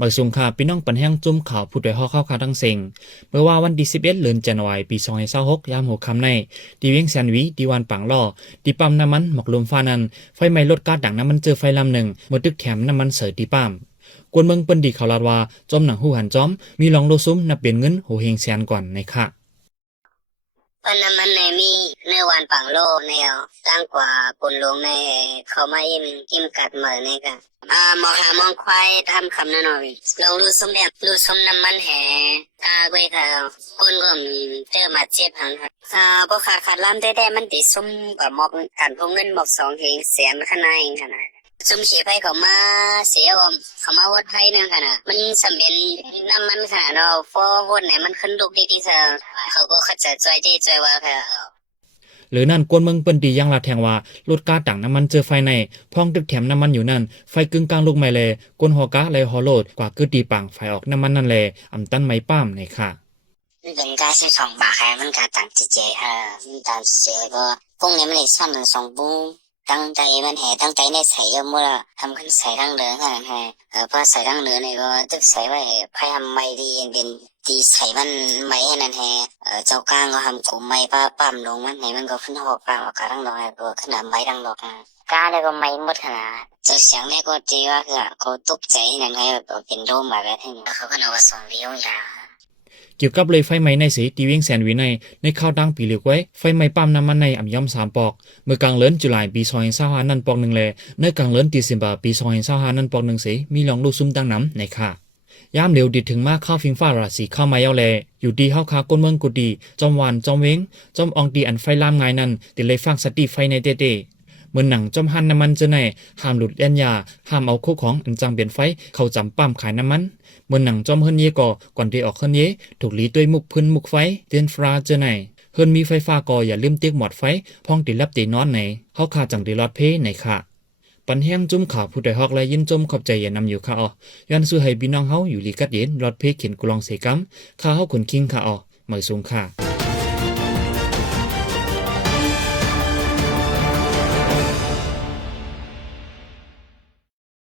บางสงขาพี่น้องปันแห้งจุ่มข่าวผู้โดยหอกเข้าคาทั้งเซ็งเมื่อว่าวันที่11เดือนธันวาคมปี2026ยาม6ค่ำในที่เวียงแสนวีดีวันปังล่อที่ปั๊มน้ำมันหมอกลมฟ้านั้นไฟไหม้รถก๊าซดังน้ำมันเจอไฟลำหนึ่งหมดตึกแถมน้ำมันเสยที่ปั๊มกวนเมืองเปิ้นดีข่าวลาดว่าจอมหนังหูหันจอมมีลองโลซุ้มนับเป็นเงินโหเฮงแสนก่อนในค่ะปันน้ำมันในมีในวันปังโลในตั้งกว่าปุ่นลงในเขามาอิ่มกัดเหมือนในกันมองหามองควายทำคำนั้นหน่อยลองรู้สมแบบรู้สมน้ำมันแห่ตาเว้ยค่ะคนก็มีเจอมาเจ็บหังค่ะพวกขาดล้ำได้มันติดสมแบบมอบกันพวกเงินมอบ2 แสนขนาดขนาดสมเสียไปเขามาเสียเขามาวัดไพ่นึงขนาดมันสำเป็นน้ำมันขนาดเราฟอวัดไหนมันขึ้นลูกดีๆเขาก็เข้าใจใจว่าค่ะหรือนั่นกวนเมืองเปิ้นดียังลาแทงว่ารถก๊าซดังน้ำมันเจอไฟในพ้องตึกแถมน้ำมันอยู่นั่นไฟกึ่งกลางลูกไม้เลยกวนหอกะเลยฮอโลดกว่าคือตีปังไฟออกน้ำมันนั่นแลอำตันไม้ป้ามในค่ะเป็นการซื้อของบาทมันการต่างจิตใจมันต่างเสียก็พวกนี้มันเลยซ่อนถึง2 ปุ้งตั้งใจมันแห่ตั้งใจในใส่ก็มั่วทำขึ้นใส่ทั้งเหลืองขนาดแห่พอใส่ทั้งเหลืองเนี่ยก็ตึกใส่ไว้พยายามไม่ดีเป็นตีใส่มันไม่ให้นั่นแห่เจ้ากลางก็ทำกลุ่มไม่ปั๊มลงมันไหนมันก็ขึ้นหอกปั๊มอากาศทั้งดอกก็ขนาดไม่ทั้งดอกกาเลยก็ไม่หมดขนาดจะเสียงเนี่ยก็จีว่าคือก็ตกใจนั่นไงแบบเป็นโรคแบบนี้เขาก็เอา2 วิวยาเกี่ยวกับเลยไฟไหม้ในสีตีเวียงแสนวีในข่าวดังปีเหลือไว้ไฟไหม้ปั๊มน้ำมันในอ่ำย่อม3 ปอกเมื่อกลางเดือนตุลาคมปี2025นั่นปอกหนึ่งเลยในกลางเดือนธันวาคมปี2025นั่นปอกหนึ่งสีมีลองลูกซุ่มตั้งน้ำในค่ะยามเร็วดิดถึงมากข้าวฟิงฟ้าราศีเข้ามาเย้าแลอยู่ดีเข้าคาก้นเมืองกุดีจอมวานจอมเวงจอมอองดีอันไฟลามไงนั้นติเลยฟังสติไฟในเต้เมื่อหนังจอมหันน้ำมันเจอในห้ามหลุดเล่นยาห้ามเอาคู่ของอันจังเปลี่ยนไฟเข้าจำปั๊มขายน้ำมันเมื่อหนังจอมเฮิรนเยก่อนที่ออกเฮิรนเยถูกลีด้วยมุกพื้นมุกไฟเตียนฟราเจอในเฮิรนมีไฟฟ้าก่ออย่าลืมเตียกหมอดไฟพ้องติดรับตีนอนในเข้าคาจังดีรอดเพในค่ะปันแห้งจุ่มข่าวผู้ใดฮอกและยินจมขอบใจอย่านำอยู่ค่ะยันสู้ให้พี่น้องเฮาอยู่ลีกัดเย็นรอดเพเขียนกุลองเสกัมข้าเฮาคนคิงค่ะเหมือสูงค่ะ